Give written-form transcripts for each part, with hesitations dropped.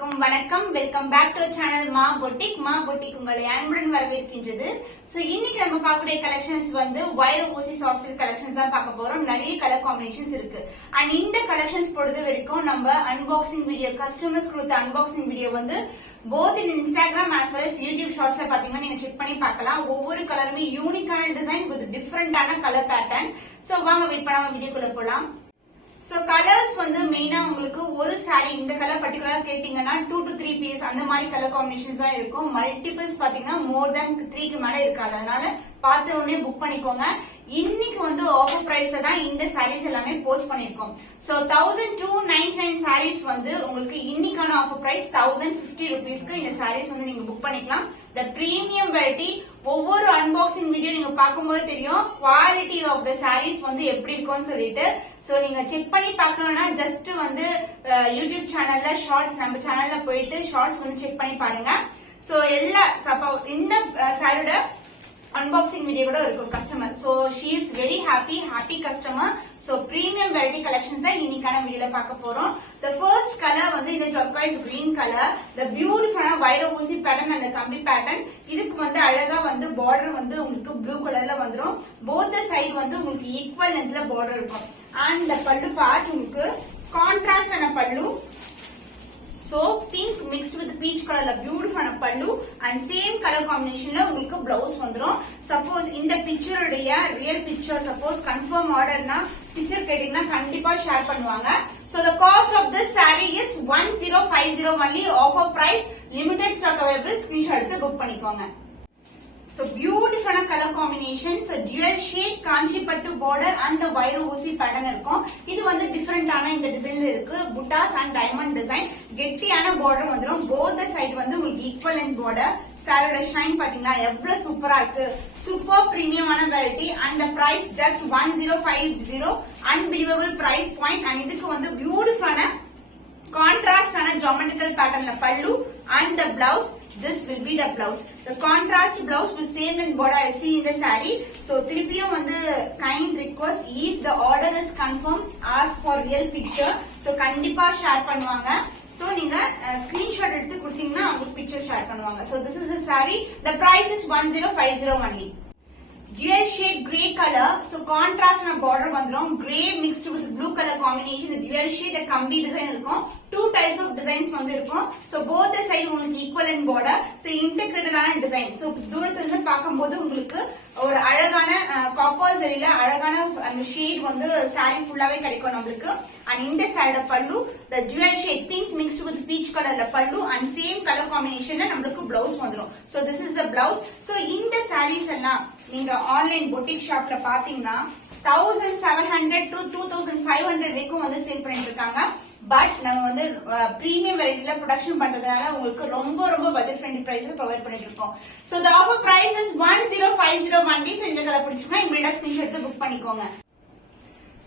அனைவருக்கும் வணக்கம். Welcome back to channel மா பொட்டிக் உங்களை அன்புடன் வரவேற்கின்றது. சோ இன்னைக்கு நம்ம பார்க்கக்கூடிய கலெக்ஷன்ஸ் வந்து வைர ஊசி சாஃப்ட் சில்க் கலெக்ஷன்ஸ் தான் பார்க்க போறோம். நிறைய கலர் காம்பினேஷன்ஸ் இருக்கு. அண்ட் இந்த கலெக்ஷன்ஸ் பொறுத்த வரைக்கும் நம்ம அன்பாக்சிங் வீடியோ, கஸ்டமர்ஸ் கொடுத்த அன்பாக்சிங் வீடியோ வந்து both in Instagram as well as YouTube ஷார்ட்ஸ்ல பாத்தீங்கன்னா நீங்க செக் பண்ணி பார்க்கலாம். ஒவ்வொரு கலருமே யூனிக்கான டிசைன் வித் டிஃபரெண்டான கலர் பேட்டர்ன். சோ வாங்க வெயிட் பண்ணாம வீடியோக்குள்ள போலாம். சோ கலர்ஸ் வந்து மெயினா உங்களுக்கு ஒரு சாரி இந்த கலர் பர்டிகுலரா கேட்டீங்கன்னா 2 to 3 பீஸ் அந்த மாதிரி கலர் காம்பினேஷன்ஸ் தான் இருக்கும். மல்டிபிள்ஸ் பாத்தீங்கன்னா மோர் தென் 3க்கு மேல இருக்காது. அதனால பார்த்த உடனே புக் பண்ணிக்கோங்க. இன்னைக்கு வந்து ஆஃபர் பிரைஸ்ல தான் இந்த சாரீஸ் எல்லாமே போஸ்ட் பண்ணிருக்கோம். சோ 1299 சாரீஸ் வந்து உங்களுக்கு இன்னைக்கான ஆஃபர் பிரைஸ் 1050 ரூபீஸ்க்கு இந்த சாரீஸ் வந்து நீங்க புக் பண்ணிக்கலாம். த பிரீமியம் வெரைட்டி. ஒவ்வொரு அன்பாக்சிங் வீடியோ நீங்க பார்க்கும்போது தெரியும் குவாலிட்டி ஆஃப் த சாரீஸ் வந்து எப்படி இருக்கும்னு சொல்லிட்டு. சோ நீங்க செக் பண்ணி பார்க்கணும்னா ஜஸ்ட் வந்து யூடியூப் சேனல்ல ஷார்ட்ஸ், நம்ம சேனல்ல போயிட்டு ஷார்ட்ஸ் வந்து செக் பண்ணி பாருங்க. சோ எல்லா இந்த சாரியோட அன்பாக்சிங் வீடியோ கூட இருக்கும் customer. So she is very happy customer. So premium variety collections இன்னைக்கான வீடியோல பார்க்க போறோம். த ஃபர்ஸ்ட் கலர் வந்து இந்த டர்காய்ஸ் கிரீன் கலர். த பியூட்டிஃபுல்லான வைர ஊசி பேட்டர்ன் அந்த கம்பி பேட்டர்ன். இதுக்கு வந்து அழகா வந்து பார்டர் வந்து உங்களுக்கு ப்ளூ கலர்ல வந்துரும். போத் த சைடு வந்து உங்களுக்கு ஈக்குவல் லென்த்ல பார்டர் இருக்கும். அண்ட் இந்த பல்லு பார்ட் உங்களுக்கு கான்ட்ராஸ்ட் ஆன பல்லு. So pink mixed with peach color beautiful pallu and same color combination la உங்களுக்கு blouse வந்துரும். Suppose இந்த picture உடைய real picture suppose confirm order na picture கேட்டீங்கன்னா கண்டிப்பா ஷேர் பண்ணுவாங்க. So the cost of this saree is 1050 only. Offer price, limited stock available. Screenshot எடுத்து book பண்ணிக்கோங்க. So beautiful color combination. So dual shade காஞ்சி பட்டு border and the வைர ஊசி pattern இருக்கும். இது வந்து டிஃபரெண்டான இந்த டிசைன்ல இருக்கு. புட்டாஸ் and diamond design. கெட்டியான border வந்துரும். both the side வந்து உங்களுக்கு equal length border. சாரியோட ஷைன் பாத்தீங்கன்னா எவ்வளவு சூப்பரா இருக்கு. சூப்பர் பிரீமியமான variety. and the price just 1050. unbelievable price point. and இதுக்கு வந்து பியூட்டிஃபுல்லான contrast ஆன geometrical patternல பல்லு and the blouse. This will be the blouse. The contrast blouse with same in border I see in the saree. So திருப்பியும் வந்து kind request, if the order is confirmed, ask for real picture. So கண்டிப்பா share பண்ணுவாங்க. So நீங்க screenshot எடுத்து கொடுத்தீங்கன்னா அவங்க picture share பண்ணுவாங்க. So this is a saree. The price is 1050 only. Dual shade grey color. So contrast na border வந்துரும். Grey mixed with blue color combination. The dual shade the கம்பி design இருக்கும். Two types of designs வந்து இருக்கும். So both the side உங்களுக்கு equal in border. So integrated ஆன design. So தூரத்துல இருந்து பார்க்கும்போது உங்களுக்கு ஒரு அழகான காப்பர் சரியில அழகான அந்த ஷேட் வந்து saree ஃபுல்லாவே கிடைக்கும் நம்மளுக்கு. and இந்த சைடு பல்லு the dual shade pink mixed with peach colorல பல்லு and same color combinationல நம்மளுக்கு blouse வந்துரும். So this is the blouse. So இந்த sarees எல்லாம் நீங்க ஆன்லைன் பொட்டிக் ஷாப்ல பாத்தீங்கன்னா 1700 to 2500 வரைக்கும் வந்து சேல் பண்ணிட்டு இருக்காங்க. பட் நம்ம வந்து பிரீமியம் வெரைட்டில ப்ரொடக்ஷன் பண்றதுனால உங்களுக்கு ரொம்ப பட்ஜெட் ஃப்ரெண்ட்லி பிரைஸ்ல ப்ரொவைட் பண்ணிட்டு இருக்கோம். So the offer price is 1050 only. So இந்த கலர் பிடிச்சிருந்தா இமிடியேட்டா ஸ்கிரீன்ஷாட் எடுத்து புக் பண்ணிக்கோங்க.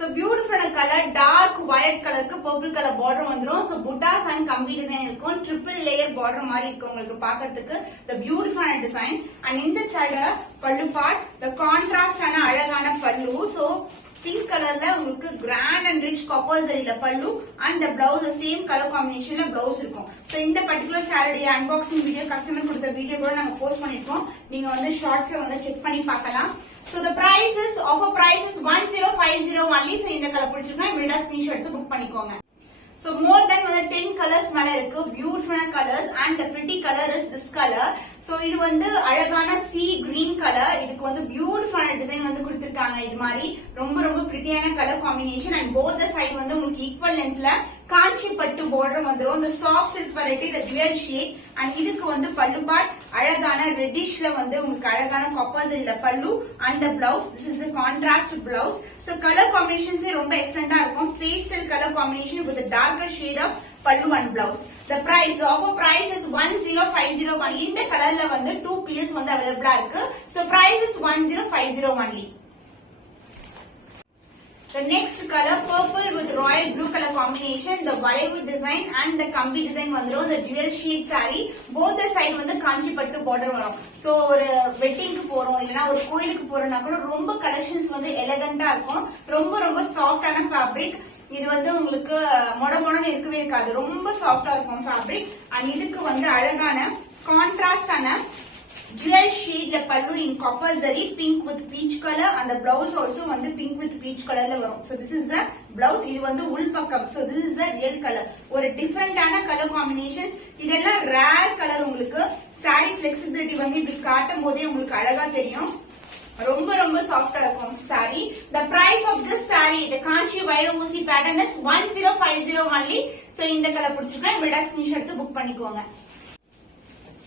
So beautiful color, dark violet கலருக்கு purple color border வந்துரும். So புட்டாஸ் and கம்பி டிசைன் இருக்கும். ட்ரிபிள் லேயர் border மாதிரி இருக்கும் உங்களுக்கு பார்க்கிறதுக்கு. The beautiful design. and இந்த சைடு பல்லு பார்ட் the contrast ஆன அழகான பல்லு. So pink கலர்ல உங்களுக்கு grand and rich copper சரியில பல்லு and the blouse the same color combinationல blouse இருக்கும். So இந்த particular saree unboxing video customer கொடுத்த வீடியோ கூட நாங்க போஸ்ட் பண்ணிருக்கோம். நீங்க வந்து ஷார்ட்ஸ்ல வந்து செக் பண்ணி பார்க்கலாம். So the price is offer price is 1050 only. So இந்த கலர் பிடிச்சிருந்தா இமிடியேட்டா ஸ்கிரீன்ஷாட் எடுத்து புக் பண்ணிக்கோங்க. So more than 10 colors மேல இருக்கு. பியூட்டிஃபுல்லான colours and the pretty color is this color. So இது வந்து அழகான sea green color. இதுக்கு வந்து பியூட்டிஃபுல்லான டிசைன் வந்து கொடுத்திருக்காங்க. இது மாதிரி ரொம்ப பிரிட்டியான colour combination. and both the side வந்து உங்களுக்கு ஈக்குவல் லென்த்ல காஞ்சி பட்டு border வந்துரும். the soft silk variety the dual shade. and இதுக்கு வந்து பல்லு பார்ட் அழகான ரெட்டிஷ்ல வந்து உங்களுக்கு அழகான காப்பர் சரியில பல்லு and the blouse. this is a contrast blouse. so color combinations ரொம்ப எக்ஸலென்ட்டா இருக்கும். pastel color combination with a darker shade of pallu and blouse. The price, the offer price is 1050 only. இந்த கலர்ல வந்து 2 pieces வந்து அவைலபிளா இருக்கு. So price is 1050 only. The next color purple with royal blue color combination. The வளைவு design and the கம்பி design வந்துரும். The dual shade saree. Both the side வந்து காஞ்சி பட்டு border வரும். So ஒரு வெட்டிங்க்கு போறோம் இல்லனா ஒரு கோயிலுக்கு போறோம்னா கூட ரொம்ப கலெக்ஷன்ஸ் வந்து எலிகண்டா இருக்கும். ரொம்ப சாஃப்டான ஃபேப்ரிக். இது வந்து உங்களுக்கு மொடமொடன்னு இருக்கவே இருக்காது, ரொம்ப சாஃப்டா இருக்கும் ஃபேப்ரிக். அண்ட் இதுக்கு வந்து அழகான கான்ட்ராஸ்டான dual shade la pallu in copper zari, pink with peach color, and the blouse also வந்து pink with peach color la varum. So this is the blouse. இது வந்து உள் பக்கம். So this is the real color. ஒரு டிஃபரண்டான colour combinations. இதெல்லாம் rare colour. உங்களுக்கு saree flexibility வந்து இப்படி காட்டும் போதே உங்களுக்கு அழகா தெரியும். ரொம்ப ரொம்ப சாஃப்டா இருக்கும் saree. The price of this saree, the Kanchi Vaira Oosi pattern is 1050 only. So இந்த கலர் பிடிச்சிருக்கா விட ஸ்கிரீன்ஷாட் எடுத்து புக் பண்ணிக்கோங்க.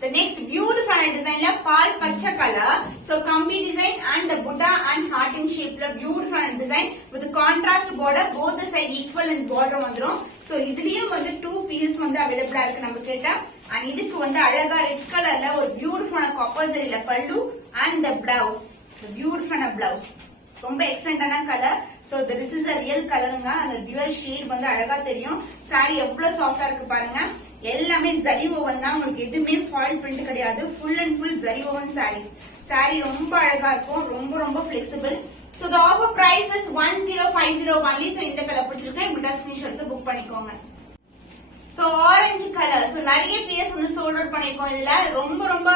The next beautiful design la pal pacha color. So kambi design and the Buddha and heart in shape la beautiful design with the contrast border, both the side equal and border vandrum. So idhiliyum vandu two pieces vandu available irukku namu ketta. And idukku vandu alaga red color la or beautiful copper zari la pallu and the blouse, the beautiful blouse, ரொம்ப எக்ஸலண்டான colour. So this is a real கலருங்க. அந்த dual shade வந்து அழகா தெரியும். saree எவ்வளவு சாஃப்டா இருக்கு பாருங்க. எல்லாமே ஜரி ஓவன் தான், உங்களுக்கு எதுவுமே ஃபாயில் பிரிண்ட் கிடையாது. Full and full zari woven sarees. saree ரொம்ப அழகா இருக்கும், ரொம்ப ரொம்ப flexible. So the offer price is 1050 only. So இந்த கலர் பிடிச்சிருக்கா இப்படி ஸ்கிரீன்ஷாட் எடுத்து புக் பண்ணிக்கோங்க. So orange colour. சோ நிறைய பீஸ் வந்து சோல்ட் அவுட் பண்ணிருக்கோம். இதுல ரொம்ப ரொம்ப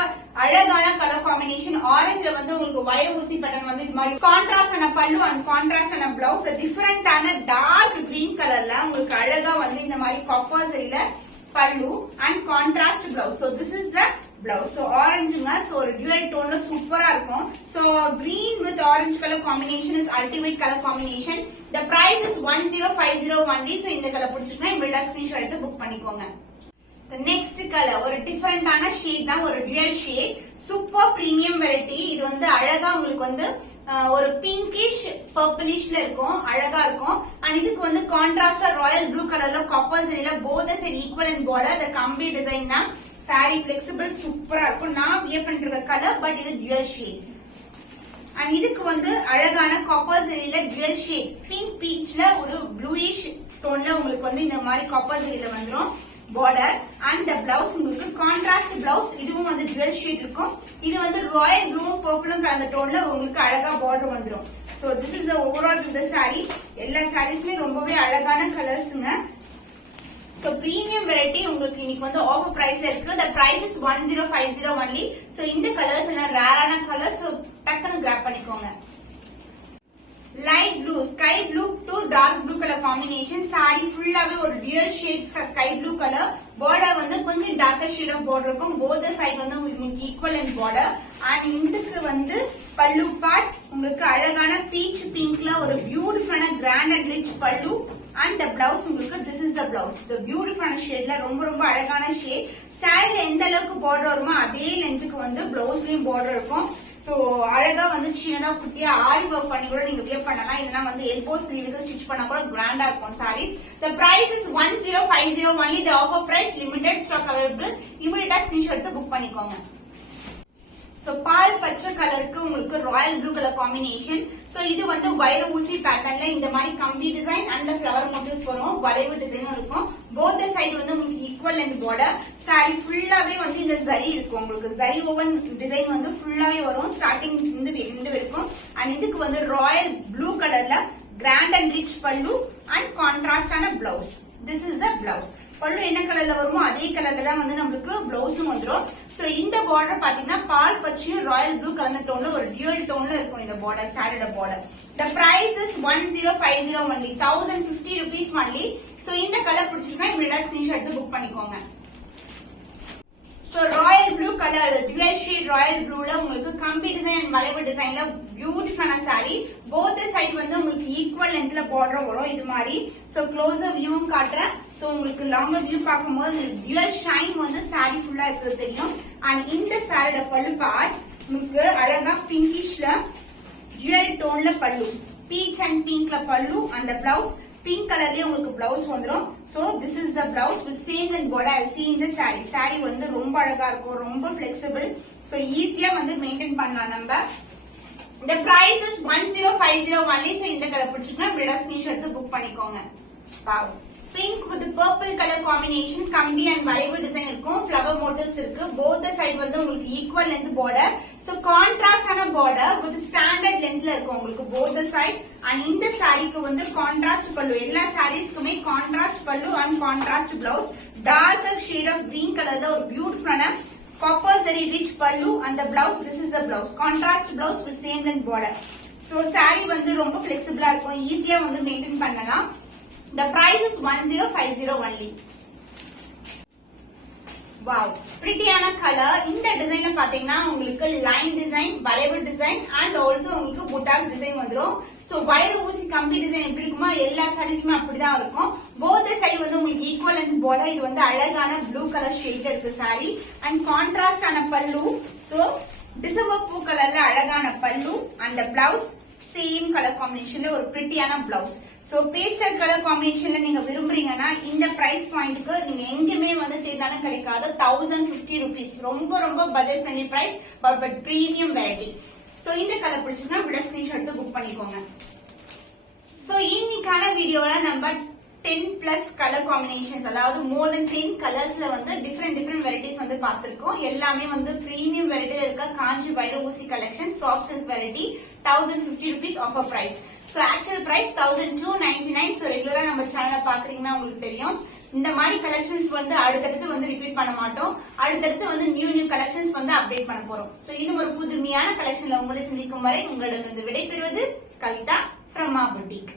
அழகான கலர் காம்பினேஷன். ஆரஞ்சுல வந்து உங்களுக்கு வயர் ஊசி பேட்டர்ன் வந்து இது மாதிரி கான்ட்ராஸ்டான பல்லு அண்ட் கான்ட்ராஸ்டான பிளவுஸ். டிஃபரண்டான டார்க் கிரீன் கலர்ல உங்களுக்கு அழகா வந்து இந்த மாதிரி copper சரியில pallu and contrast blouse. So this is the blouse. So orange nga, so dual tone la super ah irukum. So green with orange color combination is ultimate color combination. The price is 1050 only. So இந்த colour பிடிச்சிருக்கா இந்த screenshot எடுத்து book பண்ணிக்கோங்க. The next color ஒரு டிஃபரண்டான shade தான், ஒரு dual shade, super premium variety. இது வந்து அழகா உங்களுக்கு வந்து ஒரு பிங்கிஷ் பர்பிளிஷ்ல இருக்கும், அழகா இருக்கும். அண்ட் இதுக்கு வந்து கான்ட்ராஸ்டா ராயல் ப்ளூ கலர்ல காப்பர் சரியில both side equal and border. the கம்பி டிசைன் தான். saree flexible சூப்பரா இருக்கும். நான் வியர் பண்ணிருக்க கலர், பட் இது dual shade. அண்ட் இதுக்கு வந்து அழகான காப்பர் சரியில dual shade பிங்க் பீச்ல ஒரு ப்ளூயிஷ் டோன்ல உங்களுக்கு வந்து இந்த மாதிரி காப்பர் சரியில வந்துரும் border. and the blouse உங்களுக்கு கான்ட்ராஸ்ட் blouse. இதுவும் வந்து dual shade இருக்கும். இது வந்து ராயல் ப்ளூ பர்பிளும் கலந்த டோன்ல உங்களுக்கு அழகா border வந்துரும். so this is the overall to the saree. எல்லா sareesமே ரொம்பவே அழகான கலர்ஸ்ங்க. so premium variety உங்களுக்கு இன்னைக்கு வந்து ஆஃபர் பிரைஸ்ல இருக்கு. the price is 1050 only. so இந்த கலர்ஸ் எல்லாம் ரேரான கலர்ஸ். so டக்குன்னு கிராப் பண்ணிக்கோங்க. light blue, sky blue to dark blue color combination. saree ஃபுல்லாவே ஒரு dual shades sky blue color. border வந்து கொஞ்சம் darker shade of border இருக்கும். both the side வந்து உங்களுக்கு equal and border. and இதுக்கு வந்து பல்லு part உங்களுக்கு அழகான peach pinkல ஒரு beautiful grand and rich பல்லு. and the blouse உங்களுக்கு this is the blouse. the beautiful shadeல ரொம்ப ரொம்ப அழகான shade. saree எந்த அளவுக்கு border வருமோ அதே லென்த்துக்கு வந்து blouseலயும் border இருக்கும். சோ அழகா வந்து சின்னதா குட்டியா ஆரி வர்க் பண்ணி கூட நீங்க வியர் பண்ணலாம். இல்லனா வந்து எல்போ ஸ்லீவுக்கு ஸ்டிட்ச் பண்ணா கூட கிராண்டா இருக்கும் sarees. the price is 1050 only. the offer price, limited stock available. immediate screenshot எடுத்து புக் பண்ணிக்கோங்க. சோ பால் பச்சை கலருக்கு உங்களுக்கு Royal blue colour combination. So இது வந்து வைர ஊசி பேட்டர்ன்ல இந்த மாதிரி கம்பி டிசைன் அண்ட் ஃப்ளவர் மோட்டிவ்ஸ் வரும். வளைவு டிசைனும் இருக்கும். both the side வந்து உங்களுக்கு ஈக்குவல் அண்ட் border. saree ஃபுல்லாவே வந்து இந்த ஜரி இருக்கும். உங்களுக்கு ஜரி ஓவன் டிசைன் வந்து ஃபுல்லாவே வரும். ஸ்டார்டிங் இந்த வரைக்கும். அண்ட் இதுக்கு வந்து ராயல் ப்ளூ கலர்ல grand and rich pallu and கான்ட்ராஸ்டான blouse. this is the blouse. பல்லு என்ன கலர்ல வருமோ அதே கலர்ல தான் வந்து நம்மளுக்கு பிளவுஸும் வந்துரும். சோ இந்த பார்டர் பாத்தீங்கன்னா பால் பச்சையும் ராயல் ப்ளூ கலந்த டோன்ல ஒரு டியூல் டோன்ல இருக்கும் இந்த பார்டர், சாரியோட border. the price is 1050 only, 1050 rupees only. So இந்த கலர் பிடிச்சிருக்கா இப்படி ஸ்கிரீன்ஷாட் எடுத்து புக் பண்ணிக்கோங்க. So royal blue colour dual shade royal ப்ளூல உங்களுக்கு கம்பி டிசைன் அண்ட் வளைவு டிசைன்ல பியூட்டிஃபுல்லான saree. both the side வந்து உங்களுக்கு ஈக்குவல் லென்த்ல பார்டர் வரும் இது மாதிரி. சோ க்ளோஸர் வியூவும் காட்டுறேன். சோ உங்களுக்கு லாங்கர் வியூ பார்க்கும்போது dual shine வந்து saree ஃபுல்லா இருக்கிறது தெரியும். அண்ட் இந்த சாரியோட பல்லு பார்ட் உங்களுக்கு அழகா பிங்கிஷ்ல dual டோன்ல பல்லு, பீச் அண்ட் பிங்க்ல பல்லு. அந்த பிளவுஸ் பிங்க் கலர்லயே உங்களுக்கு பிளவுஸ் வந்துரும். So this is the blouse with same and border as seen in the saree. saree வந்து ரொம்ப அழகா இருக்கும், ரொம்ப flexible. சோ ஈஸியா வந்து மெயின்டைன் பண்ணலாம் நம்ம. the price is 1050 only. So இந்த கலர் பிடிச்சிருக்கா இப்படி ஸ்கிரீன்ஷாட் எடுத்து புக் பண்ணிக்கோங்க. Wow, pink with purple color combination கம்பி அண்ட் வளைவு டிசைன் இருக்கும், ஃபிளவர் மோட்டிவ்ஸ் இருக்கு. போத் சைடு வந்து உங்களுக்கு ஈக்குவல் லென்த் பார்டர். சோ கான்ட்ராஸ்டான பார்டர் வித் ஸ்டாண்டர்ட் லென்த்ல இருக்கும் உங்களுக்கு போத் சைடு. அண்ட் இந்த சாரிக்கு வந்து கான்ட்ராஸ்ட் பல்லு. எல்லா சாரீஸ்க்குமே contrast pallu and contrast blouse. Darker shade of green colour தான் ஒரு பியூட்டிஃபுல்லான copper zari rich pallu and the blouse, this is the blouse, contrast blouse with same length border. So saree வந்து ரொம்ப flexible ஆ இருக்கும், ஈஸியா வந்து மெயின்டைன் பண்ணலாம். The price is 1050 only. Wow, prettyயான கலர். இந்த டிசைன்ல பாத்தீங்கன்னா உங்களுக்கு லைன் டிசைன், வளைவு டிசைன் அண்ட் ஆல்சோ உங்களுக்கு புட்டாஸ் டிசைன் வந்துரும். சோ வைர ஊசி கம்பி டிசைன் எப்படி இருக்குமோ எல்லா சாரீஸ்மே அப்படிதான் இருக்கும். போத் சைடு வந்து உங்களுக்கு ஈக்குவல் லென்த் பார்டர். இது வந்து அழகான ப்ளூ கலர் ஷேட்ல இருக்கு சாரி அண்ட் கான்ட்ராஸ்ட் ஆன பல்லு. சோ டிசம்பர் பூ கலர்ல அழகான பல்லு அண்ட் பிளவுஸ் சேம் கலர் காம்பினேஷன்ல ஒரு பிரிட்டியான பிளவுஸ். சோ பேஸ்டல் கலர் காம்பினேஷன்ல நீங்க விரும்புறீங்கன்னா இந்த பிரைஸ் பாயிண்ட்க்கு நீங்க எங்கேயுமே வந்து தேடினாலும் கிடைக்காது. 1050 rupees. ரொம்ப ரொம்ப budget friendly price, but premium variety. So இந்த கலர் பிடிச்சிருந்தா விட ஸ்கிரீன்ஷாட் எடுத்து புக் பண்ணிக்கோங்க. சோ இன்னைக்கான வீடியோல நம்ம 10+ கலர் காம்பினேஷன்ஸ், அதாவது மோர் தென் 10 கலர்ஸ்ல வந்து டிஃபரெண்ட் வெரைட்டிஸ் வந்து பார்த்திருக்கோம். எல்லாமே வந்து பிரீமியம் வெரைட்டில இருக்க காஞ்சி வைர ஊசி collection soft silk variety. 1050 rupees offer price. So actual price 1299. So ரெகுலரா நம்ம சேனலை பாக்குறீங்கன்னா உங்களுக்கு தெரியும். இந்த மாதிரி கலெக்ஷன்ஸ் வந்து அடுத்தடுத்து வந்து ரிப்பீட் பண்ண மாட்டோம். அடுத்தடுத்து வந்து நியூ கலெக்ஷன்ஸ் வந்து அப்டேட் பண்ண போறோம். சோ இன்னும் ஒரு புதுமையான கலெக்ஷன்ல உங்களை சந்திக்கும் வரை உங்களிடம் விடைபெறுவது கவிதா from Ma Boutique.